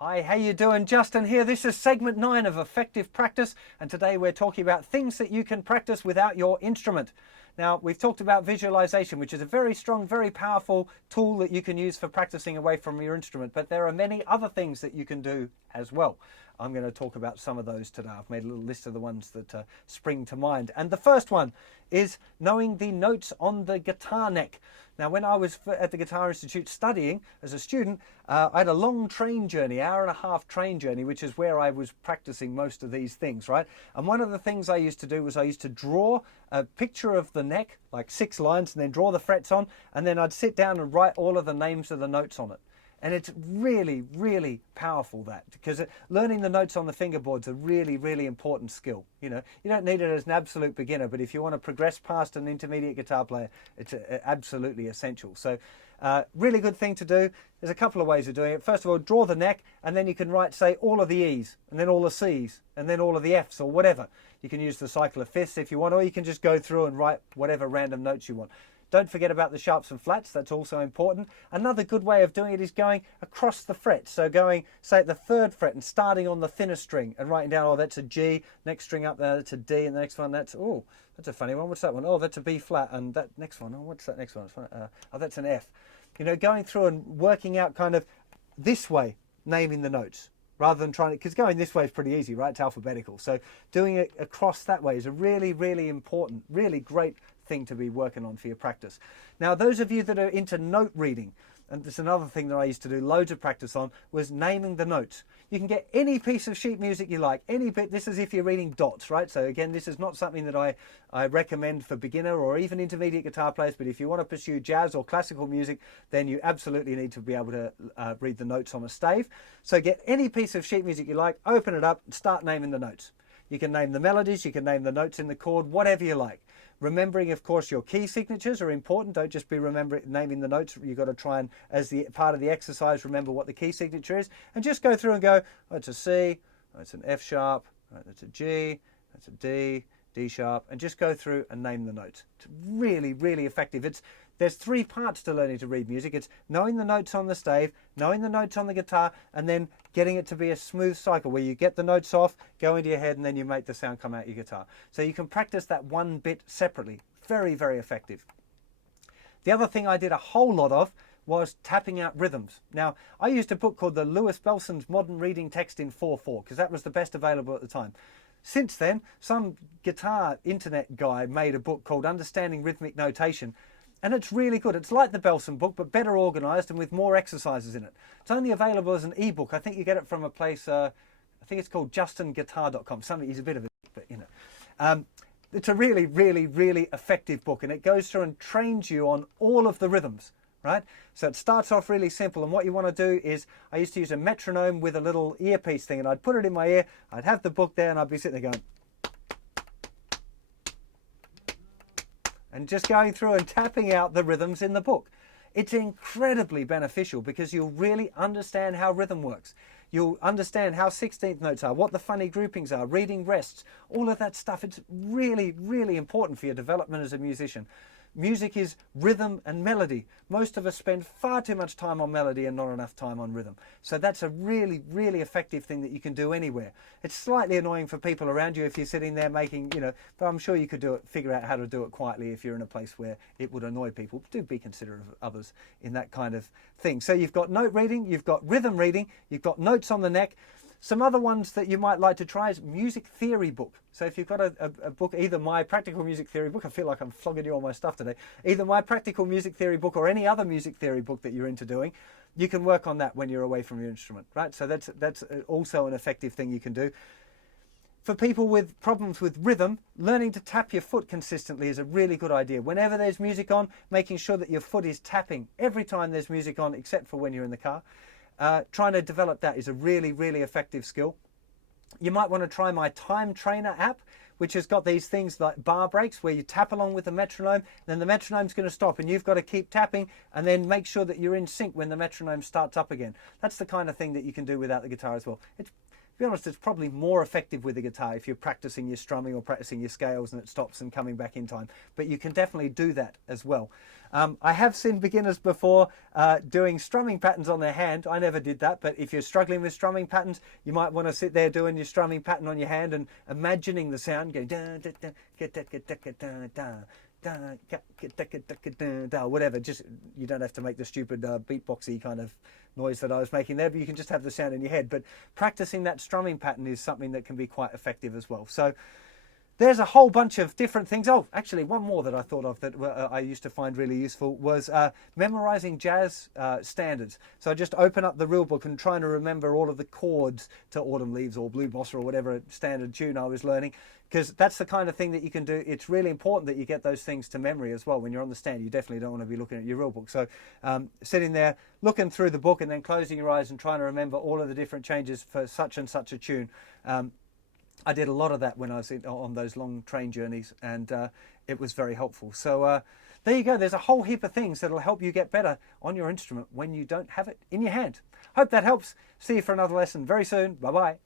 Hi, how you doing? Justin here. This is segment 9 of Effective Practice, and today we're talking about things that you can practice without your instrument. Now, we've talked about visualization, which is a very strong, very powerful tool that you can use for practicing away from your instrument, but there are many other things that you can do as well. I'm going to talk about some of those today. I've made a little list of the ones that spring to mind. And the first one is knowing the notes on the guitar neck. Now, when I was at the Guitar Institute studying as a student, I had a long train journey, hour-and-a-half train journey, which is where I was practicing most of these things, right? And one of the things I used to do was I used to draw a picture of the neck, like 6 lines, and then draw the frets on, and then I'd sit down and write all of the names of the notes on it. And it's really, really powerful, that, because learning the notes on the fingerboard's a really, really important skill. You know, you don't need it as an absolute beginner, but if you want to progress past an intermediate guitar player, it's absolutely essential. So really good thing to do. There's a couple of ways of doing it. First of all, draw the neck, and then you can write, say, all of the E's, and then all the C's, and then all of the F's, or whatever. You can use the cycle of fifths if you want, or you can just go through and write whatever random notes you want. Don't forget about the sharps and flats, that's also important. Another good way of doing it is going across the frets. So going, say, at the 3rd fret and starting on the thinner string and writing down, oh, that's a G, next string up there, that's a D, and the next one, that's, oh, that's a funny one. What's that one? Oh, that's a B flat, and that next one, oh, what's that next one? Oh, that's an F. You know, going through and working out kind of this way, naming the notes, rather than trying to, because going this way is pretty easy, right? It's alphabetical. So doing it across that way is a really, really important, really great thing to be working on for your practice. Now, those of you that are into note reading, and there's another thing that I used to do loads of practice on, was naming the notes. You can get any piece of sheet music you like, any bit. This is if you're reading dots, right? So again, this is not something that I recommend for beginner or even intermediate guitar players, but if you want to pursue jazz or classical music, then you absolutely need to be able to read the notes on a stave. So get any piece of sheet music you like, open it up, and start naming the notes. You can name the melodies, you can name the notes in the chord, whatever you like. Remembering, of course, your key signatures are important. Don't just be naming the notes. You've got to try and, as the part of the exercise, remember what the key signature is. And just go through and go, oh, it's a C, oh, it's an F sharp, oh, that's a G, that's a D, D sharp, and just go through and name the notes. It's really, really effective. There's 3 parts to learning to read music. It's knowing the notes on the stave, knowing the notes on the guitar, and then getting it to be a smooth cycle where you get the notes off, go into your head, and then you make the sound come out your guitar. So you can practice that one bit separately. Very, very effective. The other thing I did a whole lot of was tapping out rhythms. Now, I used a book called the Lewis Belson's Modern Reading Text in 4/4 because that was the best available at the time. Since then, some guitar internet guy made a book called Understanding Rhythmic Notation, and it's really good. It's like the Belson book, but better organized and with more exercises in it. It's only available as an ebook. I think you get it from a place, I think it's called JustinGuitar.com. He's a bit of a, but you know. It's a really, really, really effective book, and it goes through and trains you on all of the rhythms, right? So it starts off really simple, and what you want to do is, I used to use a metronome with a little earpiece thing, and I'd put it in my ear, I'd have the book there, and I'd be sitting there going, and just going through and tapping out the rhythms in the book. It's incredibly beneficial because you'll really understand how rhythm works. You'll understand how 16th notes are, what the funny groupings are, reading rests, all of that stuff. It's really, really important for your development as a musician. Music is rhythm and melody. Most of us spend far too much time on melody and not enough time on rhythm. So that's a really, really effective thing that you can do anywhere. It's slightly annoying for people around you if you're sitting there making, you know, but I'm sure you could do it, figure out how to do it quietly if you're in a place where it would annoy people. Do be considerate of others in that kind of thing. So you've got note reading, you've got rhythm reading, you've got notes on the neck. Some other ones that you might like to try is music theory book. So if you've got a book, either my practical music theory book, I feel like I'm flogging you all my stuff today, either my practical music theory book or any other music theory book that you're into doing, you can work on that when you're away from your instrument, right? So that's also an effective thing you can do. For people with problems with rhythm, learning to tap your foot consistently is a really good idea. Whenever there's music on, making sure that your foot is tapping every time there's music on, except for when you're in the car. Trying to develop that is a really, really effective skill. You might want to try my Time Trainer app, which has got these things like bar breaks where you tap along with the metronome, then the metronome's going to stop and you've got to keep tapping and then make sure that you're in sync when the metronome starts up again. That's the kind of thing that you can do without the guitar as well. To be honest, it's probably more effective with the guitar if you're practicing your strumming or practicing your scales and it stops and coming back in time. But you can definitely do that as well. I have seen beginners before doing strumming patterns on their hand. I never did that, but if you're struggling with strumming patterns, you might want to sit there doing your strumming pattern on your hand and imagining the sound going da da da da da, whatever. Just, you don't have to make the stupid beatboxy kind of noise that I was making there, but you can just have the sound in your head. But practicing that strumming pattern is something that can be quite effective as well. So there's a whole bunch of different things. Oh, actually, one more that I thought of that I used to find really useful was memorizing jazz standards. So I just open up the rule book and trying to remember all of the chords to Autumn Leaves or Blue Bossa or whatever standard tune I was learning, because that's the kind of thing that you can do. It's really important that you get those things to memory as well. When you're on the stand, you definitely don't want to be looking at your rule book. So sitting there, looking through the book and then closing your eyes and trying to remember all of the different changes for such and such a tune. I did a lot of that when I was on those long train journeys, and it was very helpful. So there you go. There's a whole heap of things that will help you get better on your instrument when you don't have it in your hand. Hope that helps. See you for another lesson very soon. Bye-bye.